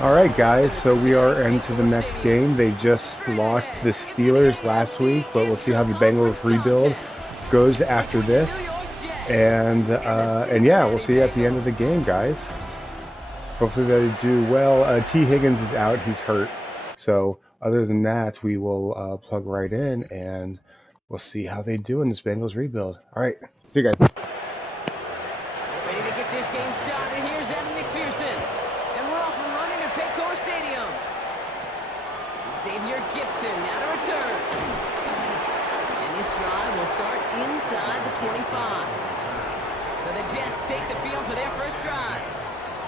All right, guys, so we are into the next game. They just lost the Steelers last week, but we'll see how the Bengals rebuild goes after this. And yeah, we'll see you at the end of the game, guys. Hopefully they do well. T. Higgins is out. He's hurt. So other than that, we will plug right in, and we'll see how they do in this Bengals rebuild. All right, see you guys. Ready to get this game started. Here's Evan McPherson. And we're off and running at Paycor Stadium. Xavier Gipson now to return. And this drive will start inside the 25. So the Jets take the field for their first drive.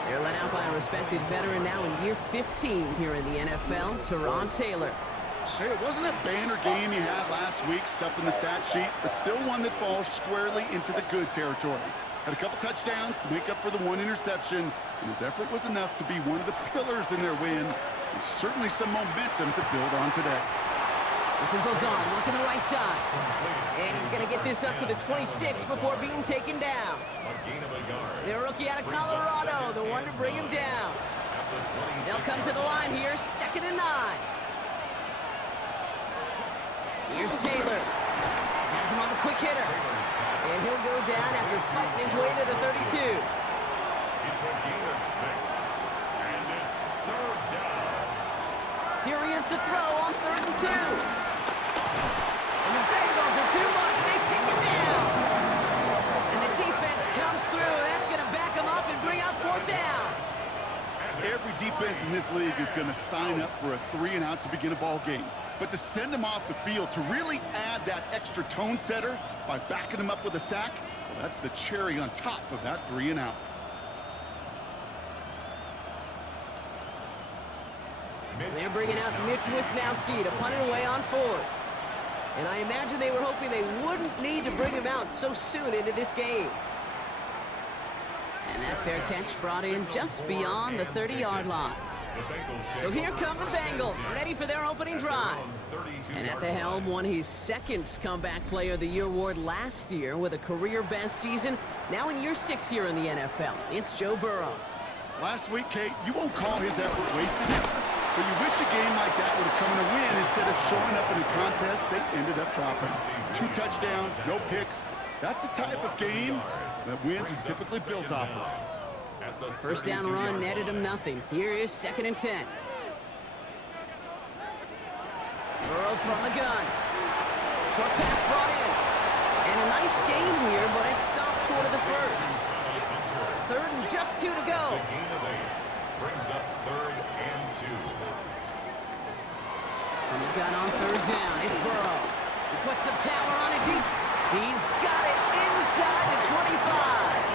They're led out by a respected veteran now in year 15 here in the NFL, Teron Taylor. Hey, it wasn't a banner game you had last week, stuff in the stat sheet, but still one that falls squarely into the good territory. Had a couple touchdowns to make up for the one interception, and his effort was enough to be one of the pillars in their win, and certainly some momentum to build on today. This is Lazard, looking to the right side. And he's going to get this up to the 26 before being taken down. The rookie out of Colorado, the one to bring him down. They'll come to the line here, 2nd and 9. Here's Taylor. Has him on the quick hitter. And he'll go down after fighting his way to the 32. It's a gain of 6. And it's 3rd down. Here he is to throw on 3rd and 2. And the Bengals are too much. They take him down. And the defense comes through. That's going to back him up and bring out 4th down. Every defense in this league is going to sign up for a 3-and-out to begin a ball game. But to send him off the field, to really add that extra tone setter by backing him up with a sack, well, that's the cherry on top of that 3-and-out. They're bringing out Mitch Wisnowski to punt it away on 4th. And I imagine they were hoping they wouldn't need to bring him out so soon into this game. And that fair catch brought in just beyond the 30-yard line. So here come the Bengals, ready for their opening drive. And at the helm won his 2nd Comeback Player of the Year award last year with a career-best season. Now in year 6 here in the NFL, it's Joe Burrow. Last week, Kate, you won't call his effort wasted, but you wish a game like that would have come in a win instead of showing up in a contest they ended up dropping. 2 touchdowns, no picks. That's the type of game that wins are typically built off of. First down run netted him nothing. Here is 2nd and 10. Burrow from the gun. Short pass brought in. And a nice game here, but it stopped short of the first. 3rd and just 2 to go. Brings up 3rd and 2. From the gun on 3rd down, it's Burrow. He puts some power on it deep. He's got it inside the 25.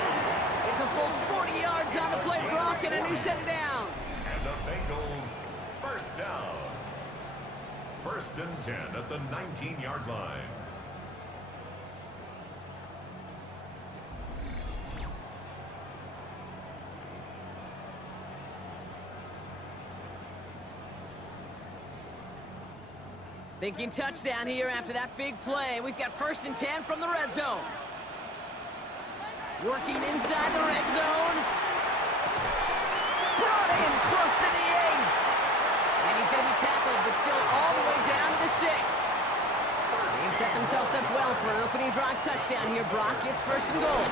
It's a full 40 yards on the play, Brock, and a new set of downs. And the Bengals, first down. 1st and 10 at the 19-yard line. Thinking touchdown here after that big play. We've got 1st and 10 from the red zone. Working inside the red zone. Brought in close to the 8. And he's going to be tackled, but still all the way down to the 6. They've set themselves up well for an opening drive touchdown here. Brock gets 1st and goal.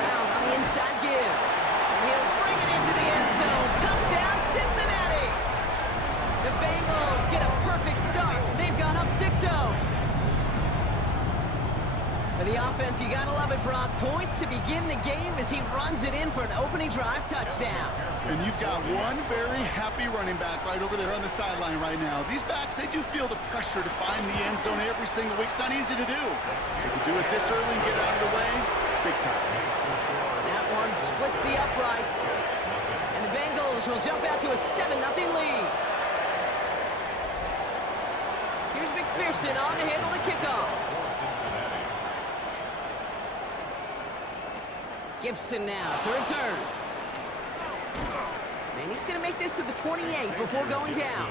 Brown on the inside give. And he'll bring it into the end zone. Touchdown, Cincinnati. The Bengals get a perfect start. They've gone up 6-0. For the offense, you gotta love it, Brock. Points to begin the game as he runs it in for an opening drive touchdown. And you've got one very happy running back right over there on the sideline right now. These backs, they do feel the pressure to find the end zone every single week. It's not easy to do. But to do it this early and get out of the way, big time. That one splits the uprights. And the Bengals will jump out to a 7-0 lead. Here's McPherson on to handle the kickoff. Gibson now to return. And he's going to make this to the 28 before going down.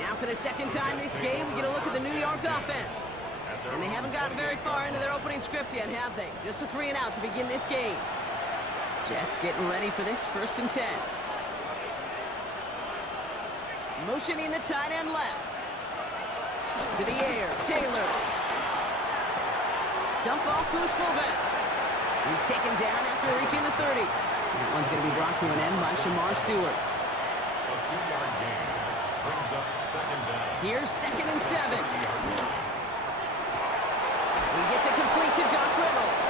Now for the 2nd time this game, we get a look at the New York offense. And they haven't gotten very far into their opening script yet, have they? Just a 3-and-out to begin this game. Jets getting ready for this 1st and 10. Motioning the tight end left. To the air, Taylor. Dump off to his fullback. He's taken down after reaching the 30. That one's going to be brought to an end by Shamar Stewart. A 2-yard gain brings up second down. Here's 2nd and 7. He gets it complete to Josh Reynolds.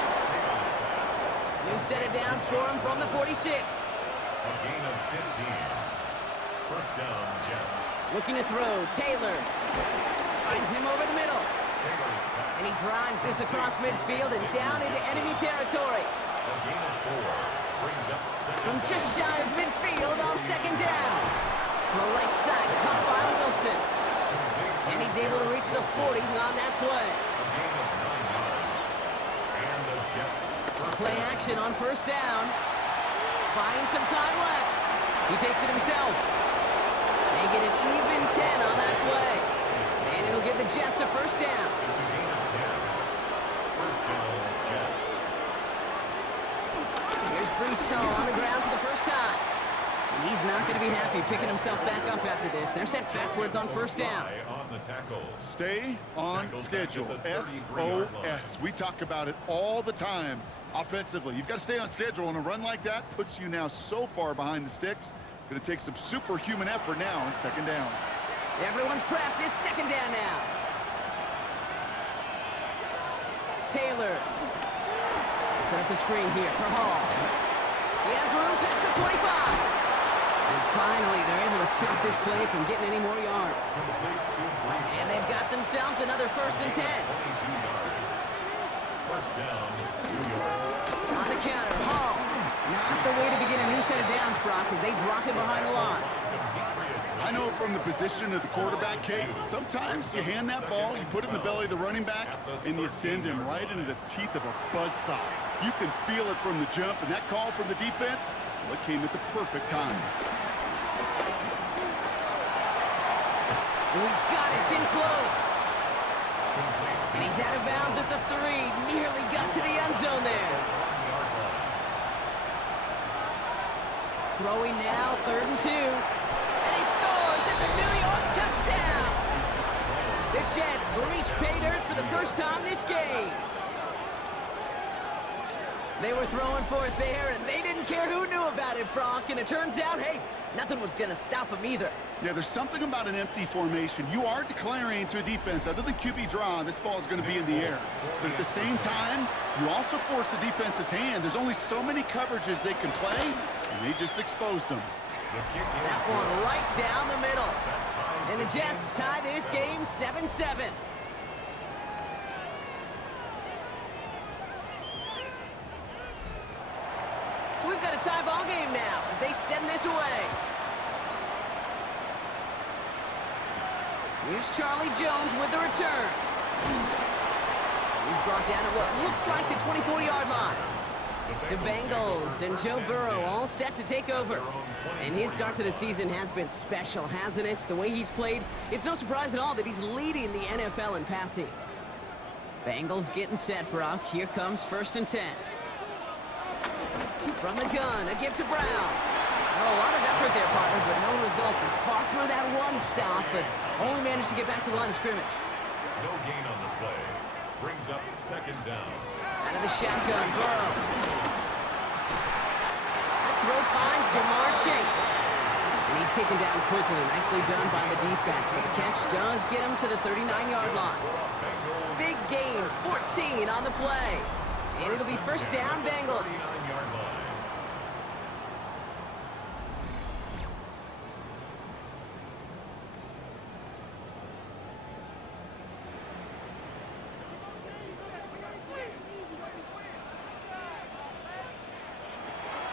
New set of downs for him from the 46. A gain of 15. First down, Jets. Looking to throw, Taylor. Finds him over the middle. Taylor's pass. And he drives this across midfield and down into enemy territory. A gain of 4 brings up second From down. just shy of midfield on 2nd down. The right side caught by Wilson. And he's able to reach the 40 on that play. A gain of 9 yards. And the Jets first Play down. action on 1st down. Buying some time left. He takes it himself. They get an even 10 on that play. And it'll give the Jets a 1st down. It's a gain of 10. First down, Jets. Here's Brees Hall on the ground for the first time. And he's not going to be happy picking himself back up after this. They're sent backwards on 1st down. On the tackle. Stay on Tackles schedule. back at the 33-yard line. SOS. We talk about it all the time. Offensively, you've got to stay on schedule, and a run like that puts you now so far behind the sticks. Going to take some superhuman effort now on 2nd down. Everyone's prepped. It's 2nd down now. Taylor. Set up the screen here for Hall. He has room past the 25. And finally, they're able to stop this play from getting any more yards. Complete to Brees. And they've got themselves another 1st and 10. 22 yards. First down, New York. On the counter, Hall. Not the way to begin a new set of downs, Brock, as they drop it behind the line. I know from the position of the quarterback, Kate, sometimes you hand that ball, you put it in the belly of the running back, and you send him right into the teeth of a buzzsaw. You can feel it from the jump, and that call from the defense, well, it came at the perfect time. And he's got it. It's in close. And he's out of bounds at the 3. Nearly got to the end zone there. Throwing now, 3rd and 2. And he scores. It's a New York touchdown. The Jets reach pay dirt for the first time this game. They were throwing for it there, and they didn't care who knew about it, Brock. And it turns out, hey, nothing was going to stop them either. Yeah, there's something about an empty formation. You are declaring to a defense, other than QB draw, this ball is going to be in the air. But at the same time, you also force the defense's hand. There's only so many coverages they can play, and they just exposed them. That one right down the middle. And the Jets tie this game 7-7. So we've got a tie ball game now as they send this away. Here's Charlie Jones with the return. He's brought down at what looks like the 24-yard line. The Bengals and Joe Burrow all set to take over. And his start to the season has been special, hasn't it? The way he's played, it's no surprise at all that he's leading the NFL in passing. Bengals getting set, Brock. Here comes 1st and 10. From the gun, a give to Brown. Well, a lot of effort there, partner, but no results. He fought through that one stop, but only managed to get back to the line of scrimmage. No gain on the play. Brings up 2nd down. Out of the shotgun, Burrow. That throw finds Jamar Chase. And he's taken down quickly. Nicely done by the defense, but the catch does get him to the 39-yard line. Big gain, 14 on the play. And it'll be 1st down, Bengals. 39-yard line.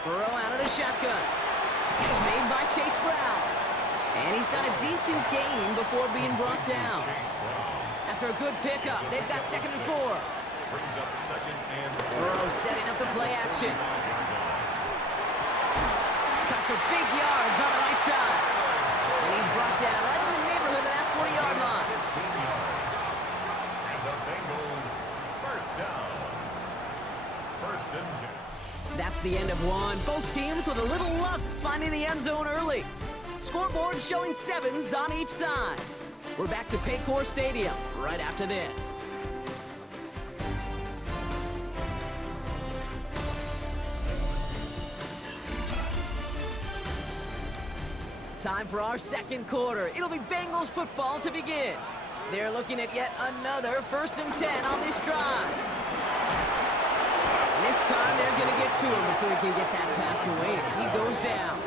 Burrow out of the shotgun. Catch made by Chase Brown. And he's got a decent gain before being brought down. After a good pickup, they've got 2nd and 4. Brings up 2nd and 4. Burrow setting up the play action. Cut for big yards on the right side. And he's brought down right in the neighborhood of that 40-yard line. 15 yards. And the Bengals first down. 1st and 10. That's the end of one. Both teams with a little luck finding the end zone early. Scoreboard showing 7s on each side. We're back to Paycor Stadium right after this. Time for our second quarter. It'll be Bengals football to begin. They're looking at yet another 1st and 10 on this drive. And this time they're going to get to him before he can get that pass away as he goes down.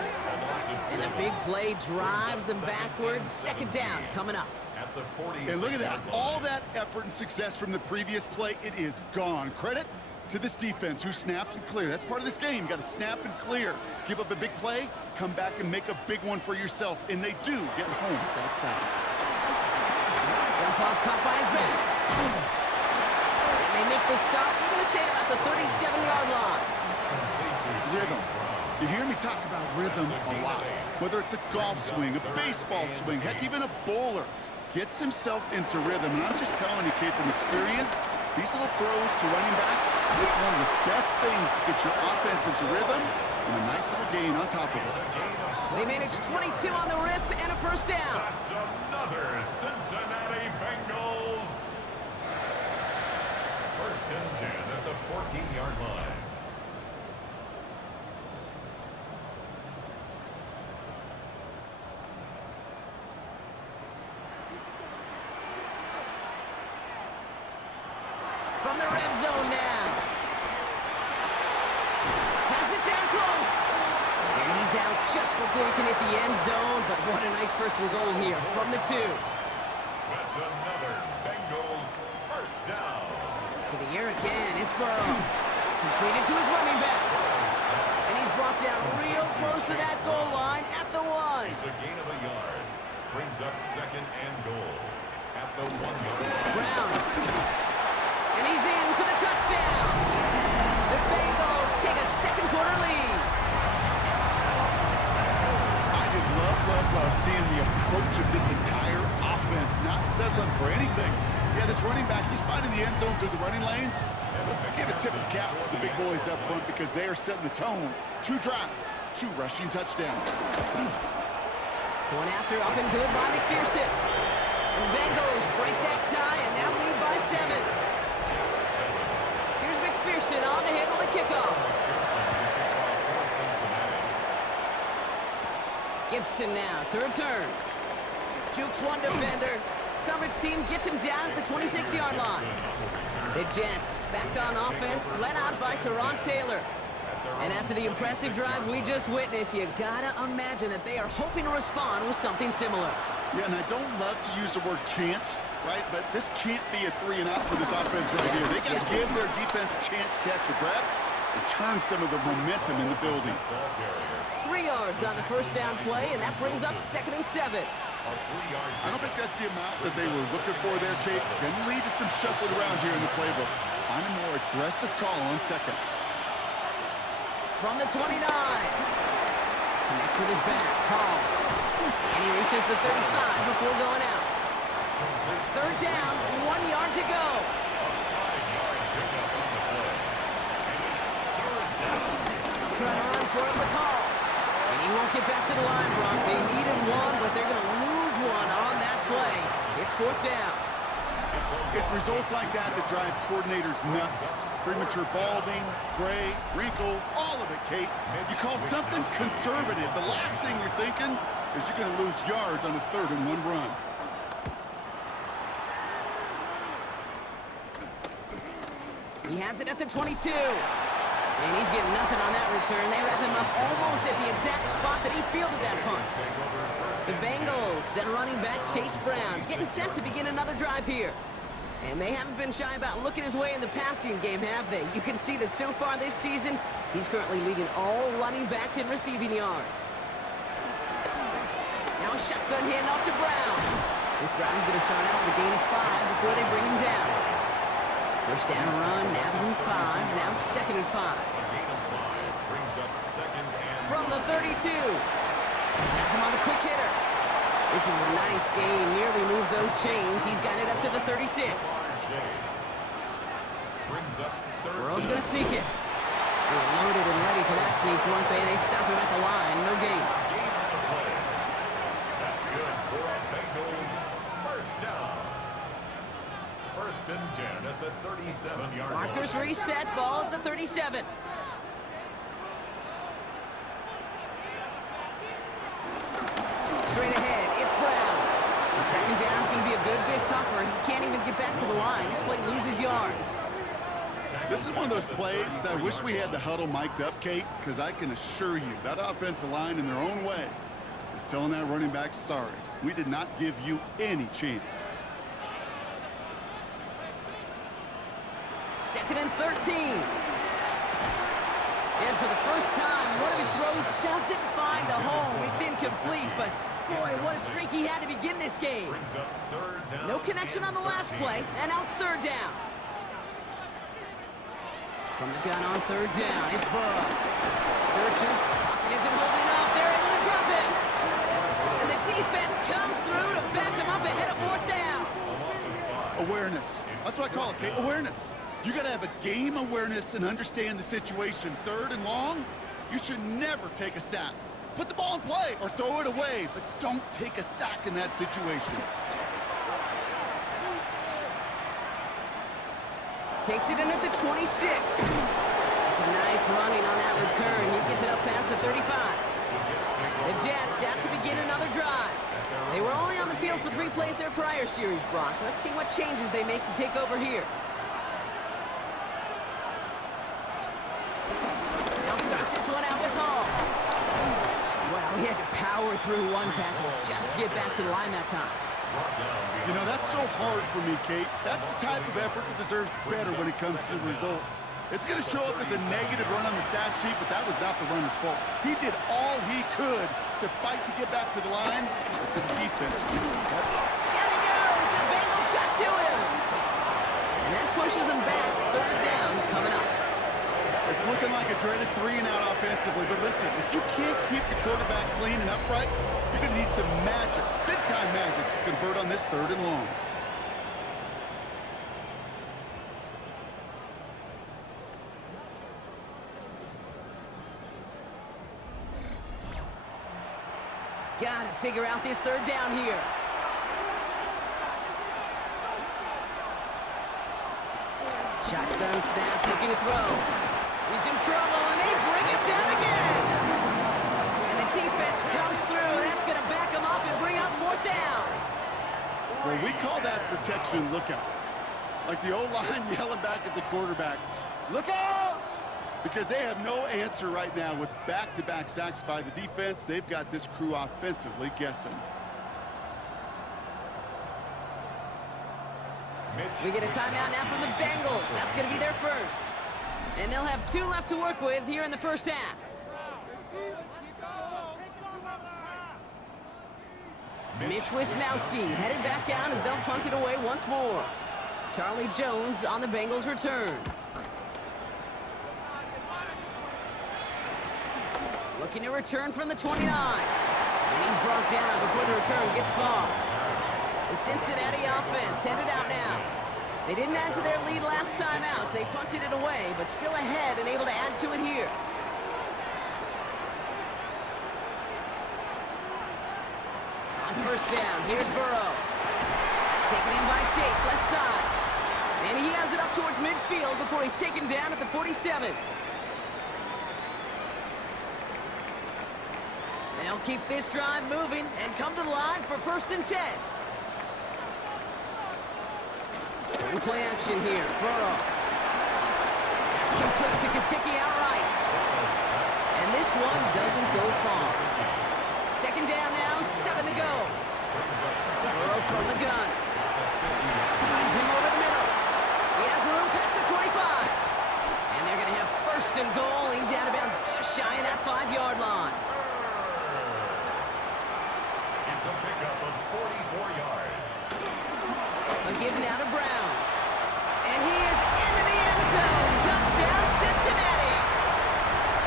And the big play drives them backwards. 2nd down coming up. And look at that. All that effort and success from the previous play, it is gone. Credit to this defense who snapped and cleared. That's part of this game. You got to snap and clear. Give up a big play, come back and make a big one for yourself. And they do get home at that side. Dump off caught by his back. And they make this stop. We're going to say about the 37-yard line. Rhythm. You hear me talk about rhythm a lot. Whether it's a golf swing, a baseball swing, heck, even a bowler gets himself into rhythm. And I'm just telling you, Kate, from experience, these little throws to running backs, it's one of the best things to get your offense into rhythm and a nice little gain on top of it. They managed 22 on the rip and a 1st down. That's another Cincinnati Bengals. 1st and 10 at the 14-yard line. From the red zone now. Pass it down close. And he's out just before he can hit the end zone. But what a nice 1st and goal here from the 2. That's another Bengals 1st down. To the air again. It's Burrow. Completed to his running back. And he's brought down real close to that goal line at the 1. It's a gain of a yard. Brings up 2nd and goal at the 1-yard line. Brown. And he's in for the touchdown. The Bengals take a 2nd quarter lead. I just love seeing the approach of this entire offense, not settling for anything. Yeah, this running back, he's finding the end zone through the running lanes. Let's give a tip of the cap to the big boys up front because they are setting the tone. 2 drives, 2 rushing touchdowns. Going after up and good by McPherson. And the Bengals break that tie and now lead by 7. Here's McPherson on to handle the kickoff. Gibson now to return. Jukes one defender. Coverage team gets him down at the 26-yard line. The Jets back on offense, led out by Teron Taylor. And after the impressive drive we just witnessed, you gotta imagine that they are hoping to respond with something similar. Yeah, and I don't love to use the word can't, right? But this can't be a 3 and out for this offense right here. They got to give their defense a chance to catch a breath and turn some of the momentum in the building. 3 yards on the 1st down play, and that brings up 2nd and 7. I don't think that's the amount that they were looking for there, Kate. Going to lead to some shuffling around here in the playbook. Find a more aggressive call on 2nd. From the 29. Connects with his back. Hall. And he reaches the 35 before going out. 3rd down, 1 yard to go. Trying to run for it with Hall. And he won't get back to the line, Brock. They needed 1, but they're going to lose 1 on that play. It's 4th down. It's results like that that drive coordinators nuts. Premature balding, gray, wrinkles, all of it, Kate. You call something conservative. The last thing you're thinking is you're going to lose yards on a 3rd and 1 run. He has it at the 22. And he's getting nothing on that return. They wrap him up almost at the exact spot that he fielded that punt. The Bengals and running back Chase Brown getting set to begin another drive here. And they haven't been shy about looking his way in the passing game, have they? You can see that so far this season, he's currently leading all running backs in receiving yards. Now a shotgun handoff to Brown. This drive is going to start out with a gain of 5 before they bring him down. 1st down run, nabs him 5, now 2nd and 5. From the 32. That's him on the quick hitter. This is a nice game, nearly moves those chains. He's got it up to the 36. Burrow's going to sneak it. They were loaded and ready for that sneak, weren't they? They stop him at the line, no gain. 37-yard line. Markers reset, ball at the 37. Straight ahead, it's Brown. And second down's going to be a good bit tougher. He can't even get back to the line. This play loses yards. This is one of those plays that I wish we had the huddle mic'd up, Kate, because I can assure you that offensive line in their own way is telling that running back, sorry, we did not give you any chance. Second and 13. And for the first time, one of his throws doesn't find a home. It's incomplete, but boy, what a streak he had to begin this game. Brings up third down. No connection on the last play, and now it's third down. From the gun on third down, it's Burrow. Searches, pocket isn't holding up. They're able to drop him. And the defense comes through to back him up ahead of fourth down. Awareness. That's what I call it, Kate. Awareness. You got to have a game awareness and understand the situation. Third and long, you should never take a sack. Put the ball in play or throw it away, but don't take a sack in that situation. Takes it in at the 26. It's a nice running on that return. He gets it up past the 35. The Jets out to begin another drive. They were only on the field for 3 plays their prior series, Brock. Let's see what changes they make to take over here. They'll start this one out with Hall. Well, he had to power through one tackle just to get back to the line that time. You know, that's so hard for me, Kate. That's the type of effort that deserves better when it comes to the results. It's going to show up as a negative run on the stat sheet, but that was not the runner's fault. He did all he could to fight to get back to the line, but this defense just cuts it. Down he goes! The Bengals got to him! And that pushes him back. Third down coming up. It's looking like a dreaded 3-and-out offensively, but listen, if you can't keep the quarterback clean and upright, you're going to need some magic, big-time magic, to convert on this third and long. Got to figure out this third down here. Shotgun snap, looking to throw. He's in trouble, and they bring him down again. And the defense comes through. That's going to back him up and bring up fourth down. Well, we call that protection lookout. Like the O-line yelling back at the quarterback, look out! Because they have no answer right now with back-to-back sacks by the defense. They've got this crew offensively guessing. We get a timeout now from the Bengals. That's going to be their first. And they'll have 2 left to work with here in the first half. Mitch Wisnowski headed back out as they'll punt it away once more. Charlie Jones on the Bengals return. Looking to return from the 29. And he's brought down before the return gets far. The Cincinnati offense headed out now. They didn't add to their lead last time out, so they punted it away, but still ahead and able to add to it here. On first down, here's Burrow. Taken in by Chase, left side. And he has it up towards midfield before he's taken down at the 47. They'll keep this drive moving and come to the line for first and 10. And play action here. Burrow. That's complete to Gesicki outright. And this one doesn't go far. Second down now, 7 to go. Burrow from the gun. Finds him over the middle. He has room past the 25. And they're going to have first and goal. He's out of bounds just shy of that 5-yard line. It's a pickup of 44 yards. A give now to Brown. And he is into the end zone. Touchdown, Cincinnati.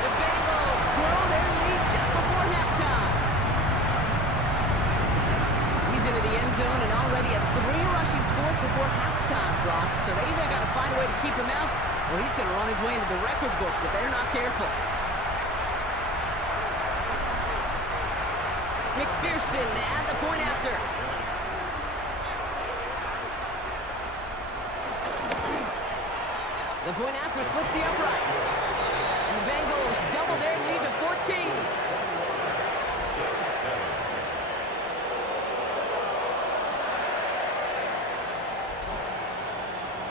The Bengals grow their lead just before halftime. He's into the end zone and already at 3 rushing scores before halftime, Brock. So they either got to find a way to keep him out, or he's going to run his way into the record books if they're not careful. McPherson at the point after. The point after splits the uprights. And the Bengals double their lead to 14.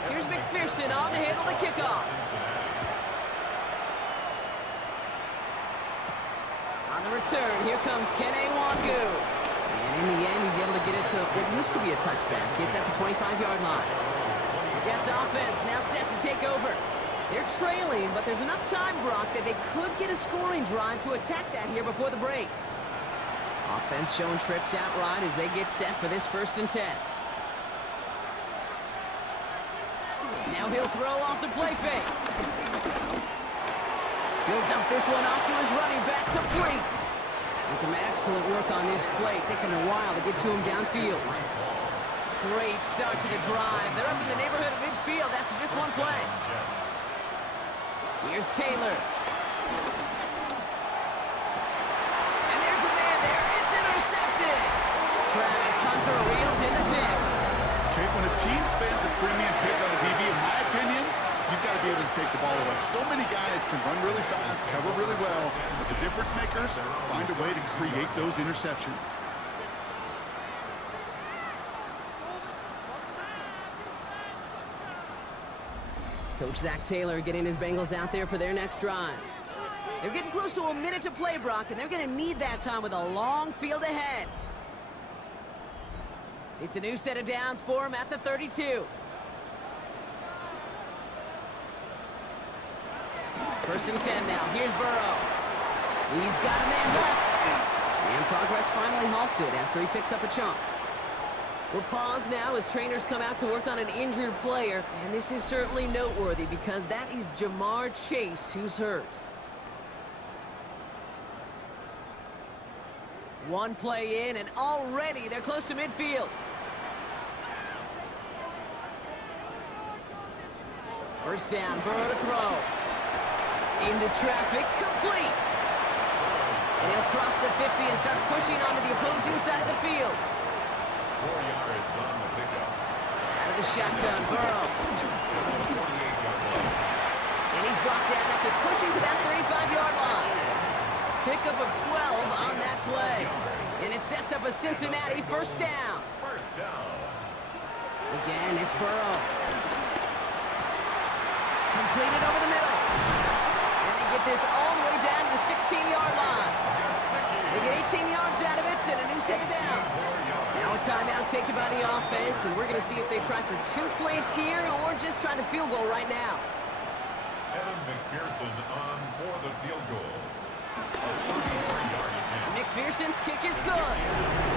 Here's McPherson on to handle the kickoff. On the return, here comes Kene Wangu. And in the end, he's able to get it to what used to be a touchback. It's at the 25-yard line. Jets offense now set to take over. They're trailing, but there's enough time, Brock, that they could get a scoring drive to attack that here before the break. Offense showing trips out right as they get set for this 1st and 10. Now he'll throw off the play fake. He'll dump this one off to his running back, complete. And some excellent work on this play. It takes him a while to get to him downfield. Great start to the drive. They're up in the neighborhood of midfield after just one play. Here's Taylor. And there's a man there. It's intercepted. Travis Hunter reels in the pick. Okay, when a team spends a premium pick on the DB, in my opinion, you've got to be able to take the ball away. So many guys can run really fast, cover really well, but the difference makers find a way to create those interceptions. Coach Zach Taylor getting his Bengals out there for their next drive. They're getting close to a minute to play, Brock, and they're going to need that time with a long field ahead. It's a new set of downs for him at the 32. 1st and 10 now. Here's Burrow. He's got a man left. And progress finally halted after he picks up a chunk. We'll pause now as trainers come out to work on an injured player. And this is certainly noteworthy because that is Jamar Chase who's hurt. One play in, and already they're close to midfield. First down, Burrow to throw. Into traffic, complete. And he'll cross the 50 and start pushing onto the opposing side of the field. 4 yards on the pickup. Out of the shotgun, Burrow. And he's brought down after pushing to that 35-yard line. Pickup of 12 on that play. And it sets up a Cincinnati 1st down. First down. Again, it's Burrow. Completed over the middle. And they get this all the way down to the 16-yard line. They get 18 yards out of it and a new set of downs. Now a timeout taken by the offense, and we're going to see if they try for 2 plays here or just try the field goal right now. Evan McPherson on for the field goal. A 33-yard attempt. McPherson's kick is good.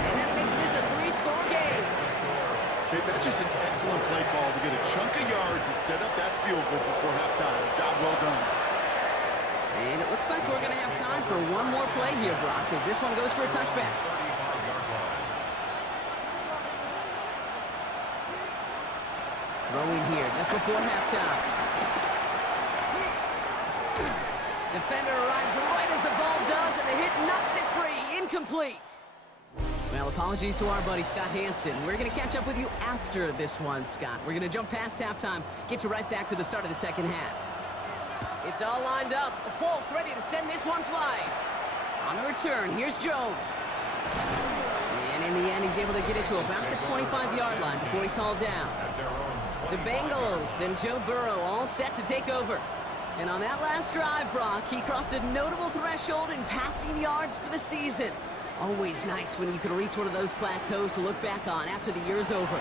And that makes this a 3-score game. Okay, that's just an excellent play call to get a chunk of yards and set up that field goal before halftime. Job well done. And it looks like we're going to have time for one more play here, Brock, because this one goes for a touchback. 35-yard line. Throwing here just before halftime. Defender arrives right as the ball does, and the hit knocks it free. Incomplete. Well, apologies to our buddy Scott Hansen. We're going to catch up with you after this one, Scott. We're going to jump past halftime, get you right back to the start of the 2nd half. It's all lined up. Folk ready to send this one flying. On the return, here's Jones. And in the end, he's able to get it to about the 25-yard line before he's hauled down. The Bengals and Joe Burrow all set to take over. And on that last drive, Brock, he crossed a notable threshold in passing yards for the season. Always nice when you can reach one of those plateaus to look back on after the year's over.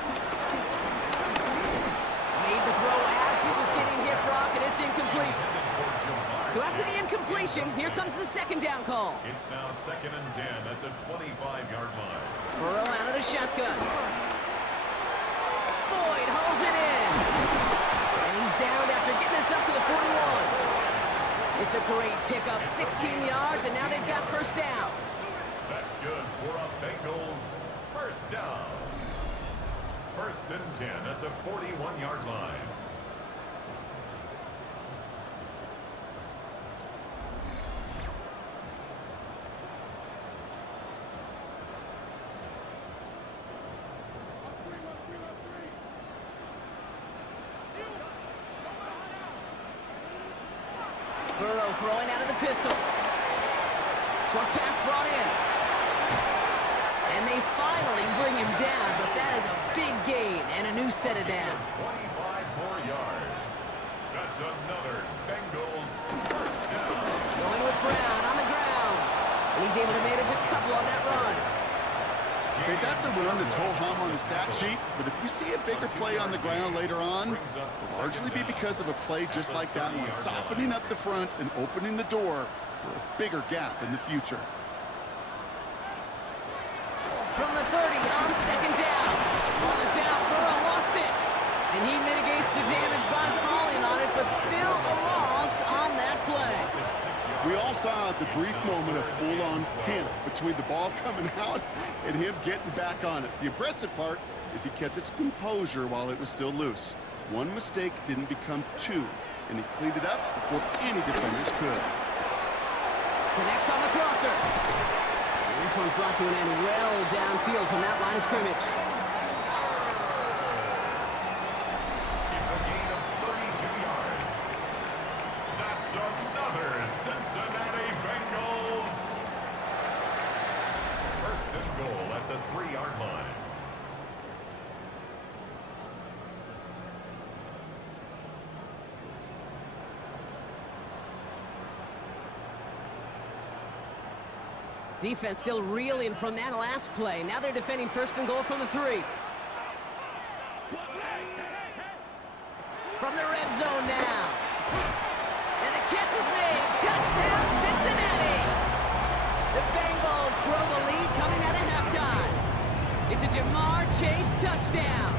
Made the throw as he was getting hit, Brock, and it's incomplete. So after the incompletion, here comes the 2nd down call. It's now 2nd and 10 at the 25-yard line. Burrow out of the shotgun. Boyd hauls it in. And he's down after getting this up to the 41. It's a great pickup, 16 yards, and now they've got 1st down. That's good for a Bengals 1st down. 1st and 10 at the 41-yard line. throwing out of the pistol. Short pass brought in. And they finally bring him down, but that is a big gain and a new set of downs. 25 more yards. That's another Bengals first down. Going with Brown on the ground. And he's able to manage a couple on that run. Okay, that's a run that's ho-hum on the stat sheet, but if you see a bigger play on the ground later on, it'll largely be because of a play just like that one, softening up the front and opening the door for a bigger gap in the future. From the 30 on second down. Ball is out. Burrow lost it. And he mitigates the damage by falling on it, but still a loss on that play. We all saw the brief moment of full-on panic between the ball coming out and him getting back on it. The impressive part is he kept his composure while it was still loose. One mistake didn't become two, and he cleaned it up before any defenders could. Connects on the crosser. And this one's brought to an end well downfield from that line of scrimmage. It's a gain of 32 yards. That's another Cincinnati Bengals. First and goal at the 3-yard line. Defense still reeling from that last play. Now they're defending first and goal from the 3. From the red zone now. And the catch is made. Touchdown, Cincinnati. The Bengals grow the lead coming out of halftime. It's a Jamar Chase touchdown.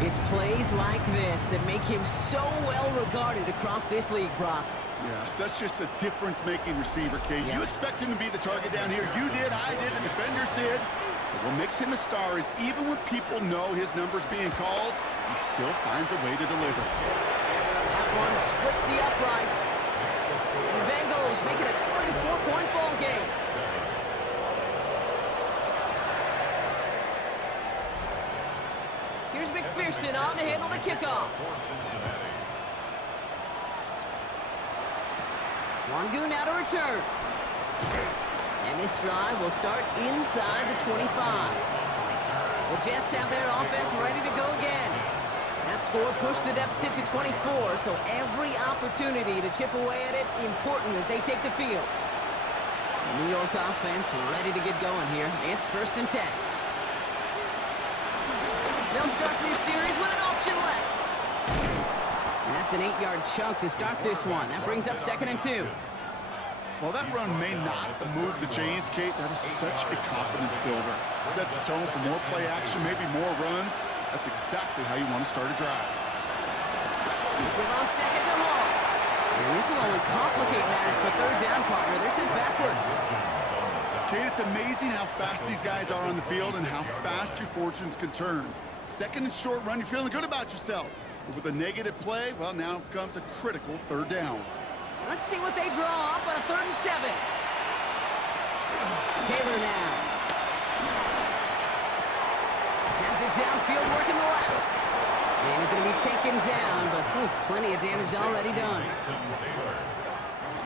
It's plays like this that make him so well regarded across this league, Brock. Yeah, such just a difference-making receiver, Kate. Yeah. You expect him to be the target down here. You did, I did, the defenders did. But what makes him a star is even when people know his number's being called, he still finds a way to deliver. That one splits the uprights. And the Bengals make it a 24-point ball game. Here's McPherson on to handle the kickoff. For Cincinnati. Wangu now to return. And this drive will start inside the 25. The Jets have their offense ready to go again. That score pushed the deficit to 24, so every opportunity to chip away at it important as they take the field. The New York offense ready to get going here. It's first and 10. They'll start this series with an option left. And that's an 8-yard chunk to start this one. That brings up second and 2. While that run may not move the chains, Kate, that is such a confidence builder. Sets the tone for more play action, maybe more runs. That's exactly how you want to start a drive. Give on second to Hall. And this will only complicate matters for third down, partner. They're sent backwards. Kate, it's amazing how fast these guys are on the field and how fast your fortunes can turn. Second and short run, you're feeling good about yourself. But with a negative play, well, now comes a critical third down. Let's see what they draw up on a 3rd and 7. Taylor now. Has it downfield working the left. And he's going to be taken down, but plenty of damage already done.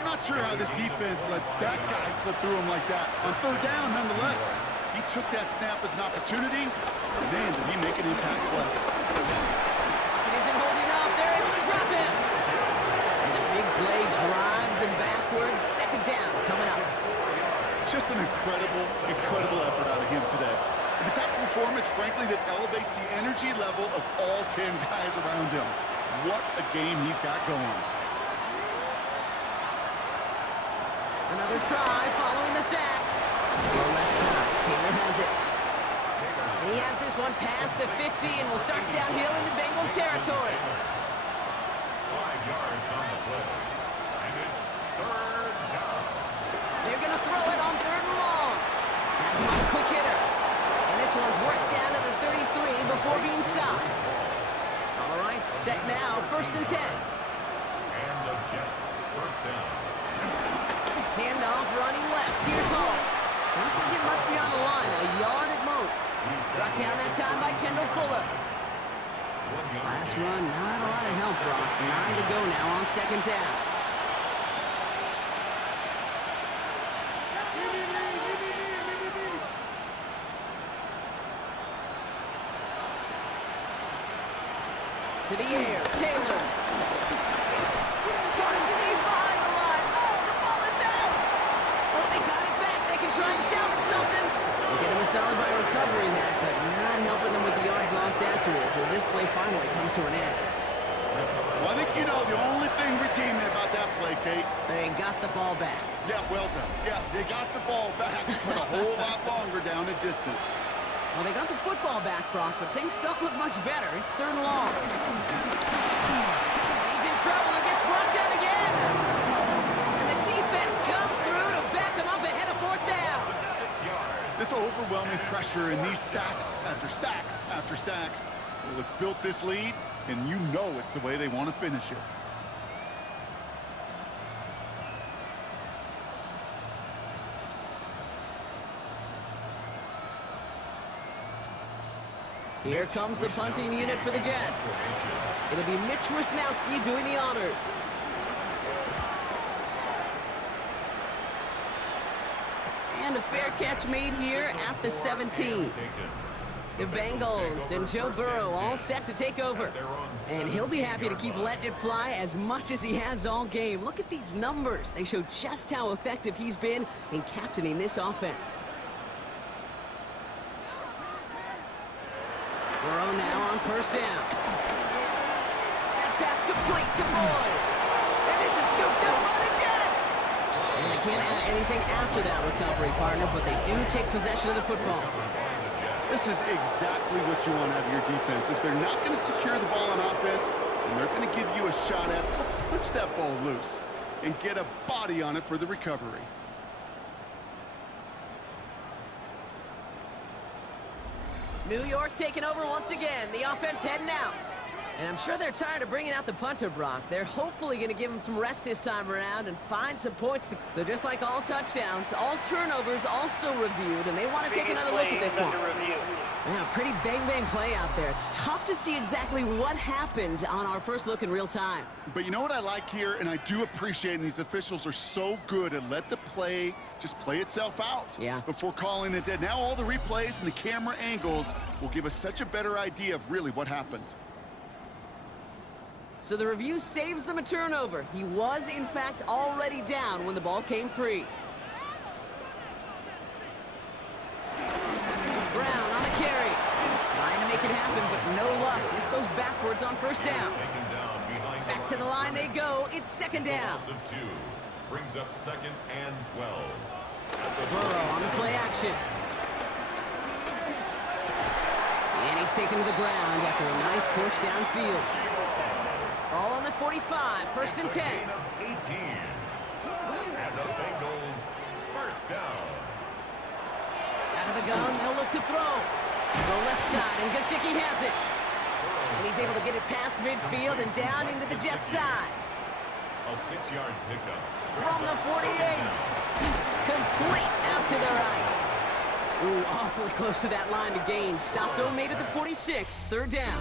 I'm not sure how this defense let that guy slip through him like that. On third down, nonetheless, he took that snap as an opportunity. Man, did he make an impact play. It isn't holding up. They're able to drop him. And the big play drives them backwards. Second down coming up. Just an incredible, incredible effort out of him today. And the type of performance, frankly, that elevates the energy level of all 10 guys around him. What a game he's got going. Another try following the sack. The left side, Taylor has it. And he has this one past the 50 and will start downhill into Bengals territory. 5 yards on the play. And it's third down. They're going to throw it on 3rd and long. Has him on a quick hitter. And this one's worked down to the 33 before being stopped. All right, set now, 1st and 10. And the Jets first down. Handoff running left. Here's Hall. Doesn't get much beyond the line, a yard at most. Brought down that time by Kendall Fuller. Last run, not a lot of help, Brock. 9 to go now on second down. To the air, Taylor. Got him deep behind the line. Oh, the ball is out. Oh, they got it back. They can try and salvage something. They did him a solid by recovering that, but not helping them with the yards lost afterwards as this play finally comes to an end. Well, I think you know the only thing redeeming about that play, Kate. They got the ball back. Yeah, well done. Yeah, they got the ball back, but a whole lot longer down a distance. Well, they got the football back, Brock, but things don't look much better. It's 3rd and long. He's in trouble and gets brought down again. And the defense comes through to back him up ahead of 4th down. This overwhelming pressure and these sacks after sacks after sacks, well, it's built this lead, and you know it's the way they want to finish it. Here comes the punting unit for the Jets. It'll be Mitch Wisnowski doing the honors. And a fair catch made here at the 17. The Bengals and Joe Burrow all set to take over. And he'll be happy to keep letting it fly as much as he has all game. Look at these numbers. They show just how effective he's been in captaining this offense. Burrow now on 1st down. That pass complete to Boyd. And this is scooped up by the Jets. And they can't add anything after that recovery, partner, but they do take possession of the football. This is exactly what you want out of your defense. If they're not going to secure the ball on offense, and they're going to give you a shot at, punch that ball loose and get a body on it for the recovery. New York taking over once again. The offense heading out. And I'm sure they're tired of bringing out the punter, Brock. They're hopefully going to give him some rest this time around and find some points. So just like all touchdowns, all turnovers also reviewed, and they want to take another look at this one. Yeah, pretty bang-bang play out there. It's tough to see exactly what happened on our first look in real time. But you know what I like here, and I do appreciate, and these officials are so good at let the play just play itself out before calling it dead. Now all the replays and the camera angles will give us such a better idea of really what happened. So the review saves them a turnover. He was, in fact, already down when the ball came free. Brown on the carry. Trying to make it happen, but no luck. This goes backwards on 1st down. Back to the line they go. It's 2nd down. Brings up 2nd and 12. Burrow on the play action. And he's taken to the ground after a nice push downfield. All on the 45, 1st and 10. 18. And the Bengals, 1st down. Out of the gun, they'll look to throw. Throw left side, and Gesicki has it. And he's able to get it past midfield and down into the Jets side. A 6-yard pickup. From the 48. Complete out to the right. Ooh, awfully close to that line to gain. Stop though, made it to 46, 3rd down.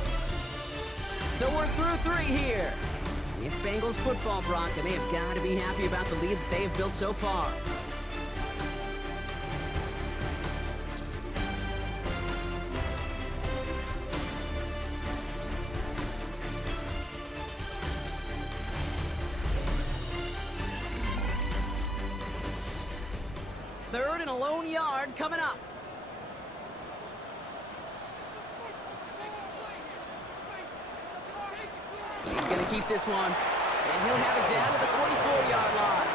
So we're through 3 here. It's Bengals football, Brock, and they have got to be happy about the lead that they have built so far. Third and a lone yard coming up. He's going to keep this one, and he'll have it down to the 44-yard line.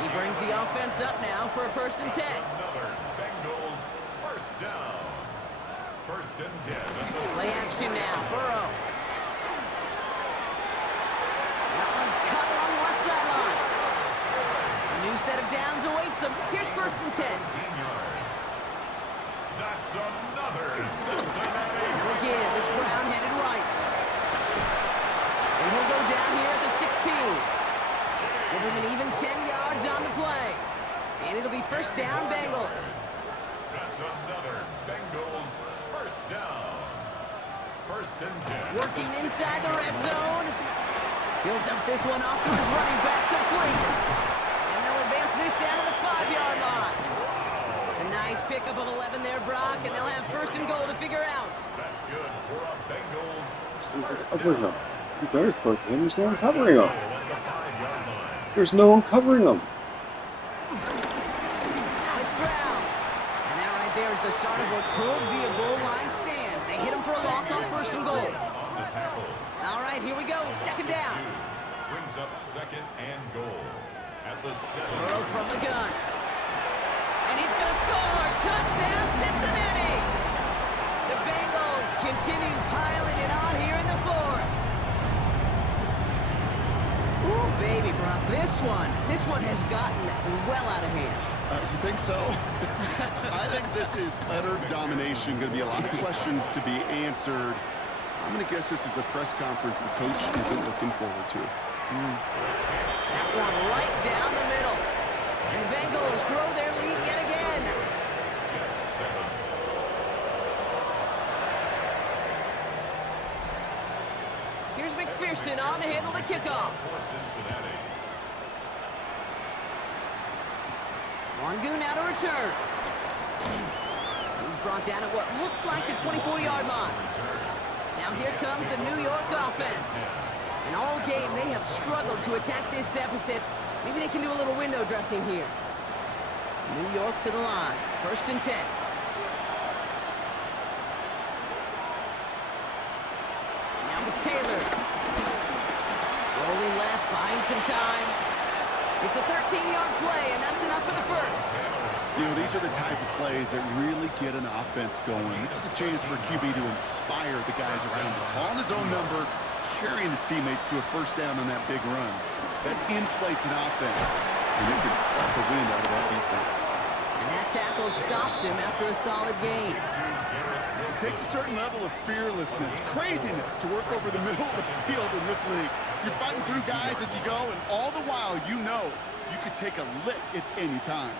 He brings the offense up now for a 1st and 10. Another Bengals 1st down. 1st and 10. Play action now, Burrow. That one's cut along the left sideline. A new set of downs awaits him. Here's 1st and 10. 17 yards. That's another Cincinnati. Now again, it's Brown headed right. And he'll go down here at the 16. Give him an even 10 yards on the play. And it'll be 1st down, Bengals. That's another Bengals 1st down. First and 10. Working inside the red zone. He'll dump this one off to his running back, complete. And they'll advance this down to the 5-yard line. A nice pickup of 11 there, Brock, and they'll have first and goal to figure out. That's good for a Bengals. Covering him. You better throw it to him. There's no one covering him. On the 5-yard line. There's no one covering him. Now it's Brown. And that right there is the start of what could be a goal line stand. They hit him for a loss on first and goal. On the tackle. All right, here we go. Second down. Brings up second and goal. At the 7. Burrow from the gun. And he's going to score. Touchdown, Cincinnati. The Bengals continue piling it on here in the 4th. Ooh, baby, Brock. This one has gotten well out of hand. You think so? I think this is utter domination. Going to be a lot of questions to be answered. I'm going to guess this is a press conference the coach isn't looking forward to. That one right down the middle. And the Bengals grow their lead yet again. Jets 7. Here's McPherson on to handle the kickoff. For Cincinnati. Wangu now to return. He's brought down at what looks like the 24-yard line. Now here comes the New York offense. And all game, they have struggled to attack this deficit. Maybe they can do a little window dressing here. New York to the line. First and 10. Now it's Taylor. Rolling left, buying some time. It's a 13-yard play, and that's enough for the first. You know, these are the type of plays that really get an offense going. This is a chance for a QB to inspire the guys around him. Calling his own number, carrying his teammates to a first down on that big run. That inflates an offense, and it can suck the wind out of that defense. And that tackle stops him after a solid gain. It takes a certain level of fearlessness, craziness to work over the middle of the field in this league. You're fighting through guys as you go, and all the while you know you could take a lick at any time.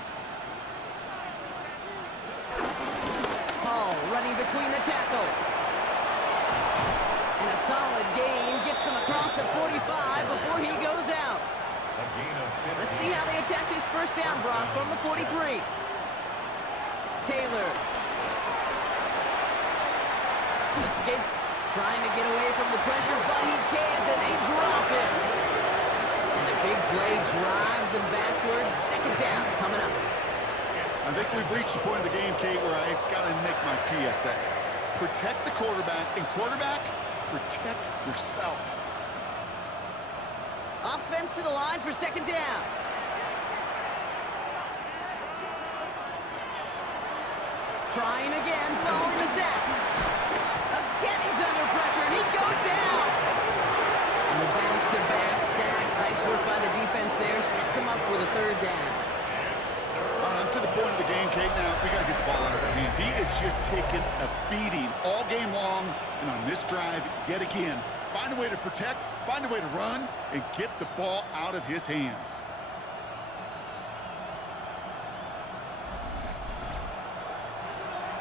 Hall running between the tackles. And a solid gain gets them across the 45 before he goes out. A gain of 50. Let's see how they attack this first down, Brock, from the 43. Taylor. Escapes, trying to get away from the pressure, but he can't, and they drop him. And the big play drives them backwards. Second down coming up. I think we've reached the point of the game, Kate, where I got to make my PSA. Protect the quarterback, and quarterback, protect yourself. Offense to the line for second down. Trying again, following the sack. Again, he's under pressure, and he goes down. And the back-to-back sacks. Nice work by the defense there. Sets him up with a third down. To the point of the game, Kate, now we got to get the ball out of our hands. He is just taking a beating all game long, and on this drive, yet again, find a way to protect, find a way to run, and get the ball out of his hands.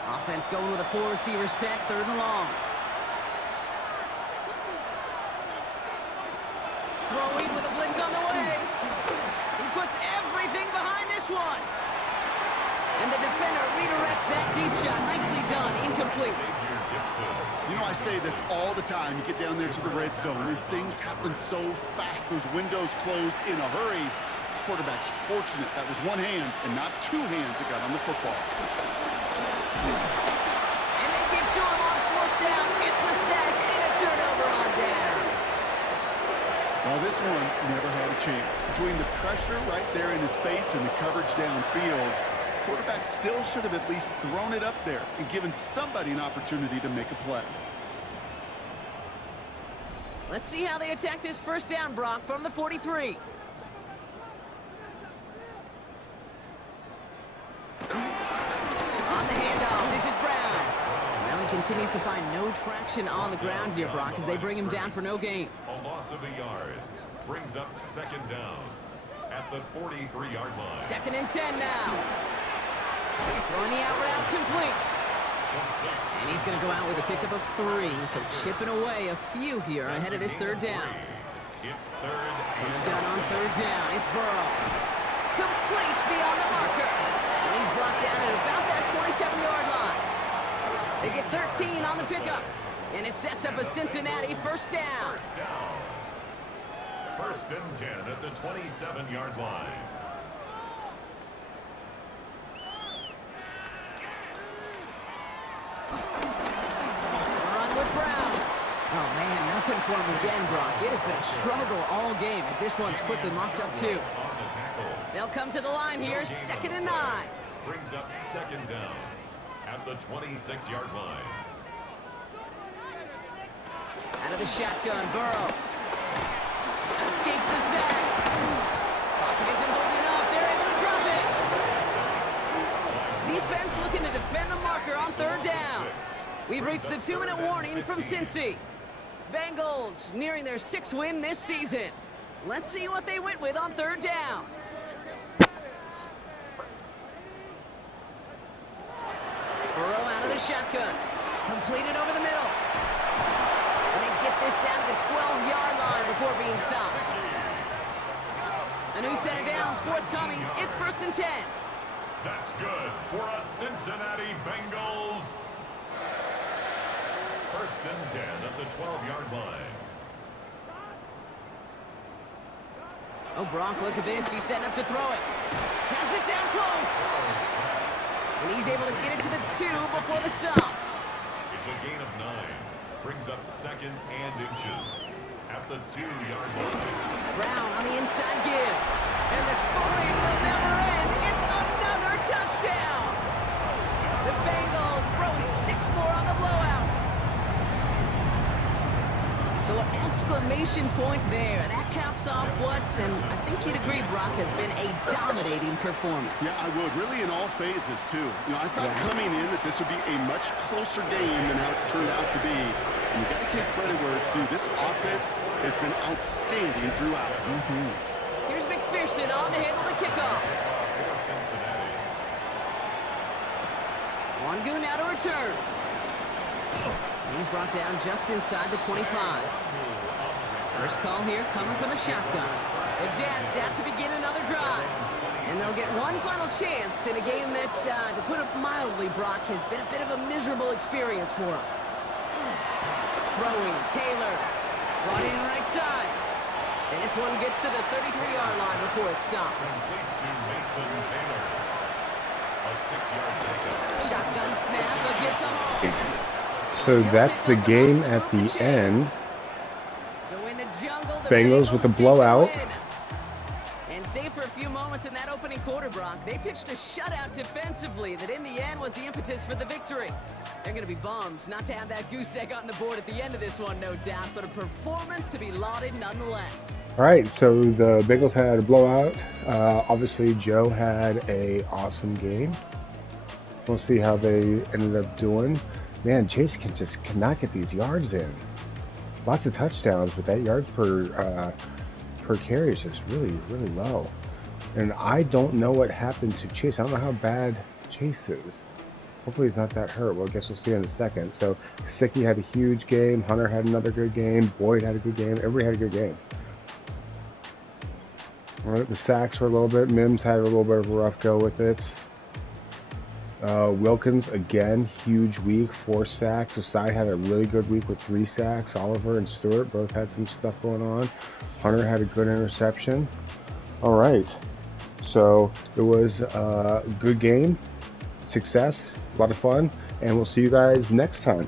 Offense going with a 4-receiver set, third and long. Throwing with a blitz on the way. He puts everything behind this one. And the defender redirects that deep shot. Nicely done. Incomplete. You know, I say this all the time. You get down there to the red zone, and things happen so fast. Those windows close in a hurry. Quarterback's fortunate that was one hand and not two hands that got on the football. And they give to him on fourth down. It's a sack and a turnover on down. Well, this one never had a chance. Between the pressure right there in his face and the coverage downfield, quarterback still should have at least thrown it up there and given somebody an opportunity to make a play. Let's see how they attack this first down, Brock, from the 43. On the handoff, this is Brown. Well, he continues to find no traction on the ground here, Brock, as they bring him down for no gain. A loss of a yard. Brings up second down at the 43-yard line. Second and 10 now. Throwing the out route complete. And he's going to go out with a pickup of 3, so chipping away a few here ahead of this third down. It's third And and they've got on third down. It's Burrow. Completes beyond the marker. And he's brought down at about that 27-yard line. They get 13 on the pickup. And it sets up a Cincinnati first down. first down. First and 10 at the 27-yard line. Run with Brown. Oh, man, nothing for him again, Brock. It has been a struggle all game as this one's quickly mopped up, too. On the tackle. They'll come to the line here, 2nd and 9. Brings up second down at the 26-yard line. Out of the shotgun, Burrow. Escapes the sack. Pocket isn't holding up. They're able to drop it. Defense looking to defend the marker on third down. We've reached the 2-minute warning from Cincy. Bengals nearing their 6th win this season. Let's see what they went with on third down. Burrow out of the shotgun. Completed over the middle. And they get this down to the 12-yard line before being stopped. A new set of downs forthcoming. It's 1st and 10. That's good for a Cincinnati Bengals. First and 10 at the 12-yard line. Oh, Brock, look at this. He's setting up to throw it. Has it down close. And he's able to get it to the 2 before the stop. It's a gain of 9. Brings up second and inches at the 2-yard line. Brown on the inside give. And the scoring will never end. It's another touchdown. The Bengals throwing 6 more on the blowout. So an exclamation point there. That caps off what, and I think you'd agree, Brock, has been a dominating performance. Yeah, I would. Really in all phases, too. You know, I thought coming in that this would be a much closer game than how it's turned out to be. And you got to give credit where it's due. This offense has been outstanding throughout. Here's McPherson on to handle the kickoff. For Cincinnati. Wangu now to return. And he's brought down just inside the 25. First call here coming from the shotgun. The Jets out to begin another drive. And they'll get one final chance in a game that, to put it mildly, Brock, has been a bit of a miserable experience for him. Throwing, Taylor. Brought in right side. And this one gets to the 33-yard line before it stops. Complete to Mason Taylor. A 6-yard pickup. Shotgun snap, a gift to home. So that's the game at the end. So in the jungle, the Bengals with a take the blowout. win. And save for a few moments in that opening quarter, Brock, they pitched a shutout defensively that in the end was the impetus for the victory. They're going to be bummed not to have that goose egg on the board at the end of this one, no doubt, but a performance to be lauded nonetheless. All right, so the Bengals had a blowout. Obviously, Joe had a awesome game. We'll see how they ended up doing. Man, Chase cannot get these yards in. Lots of touchdowns, but that yards per carry is just really, really low. And I don't know what happened to Chase. I don't know how bad Chase is. Hopefully he's not that hurt. Well, I guess we'll see in a second. So Sticky had a huge game. Hunter had another good game. Boyd had a good game. Everybody had a good game. All right, the sacks were a little bit. Mims had a little bit of a rough go with it. Wilkins, again, huge week, 4 sacks. Osai had a really good week with 3 sacks. Oliver and Stewart both had some stuff going on. Hunter had a good interception. All right. So it was a good game, success, a lot of fun, and we'll see you guys next time.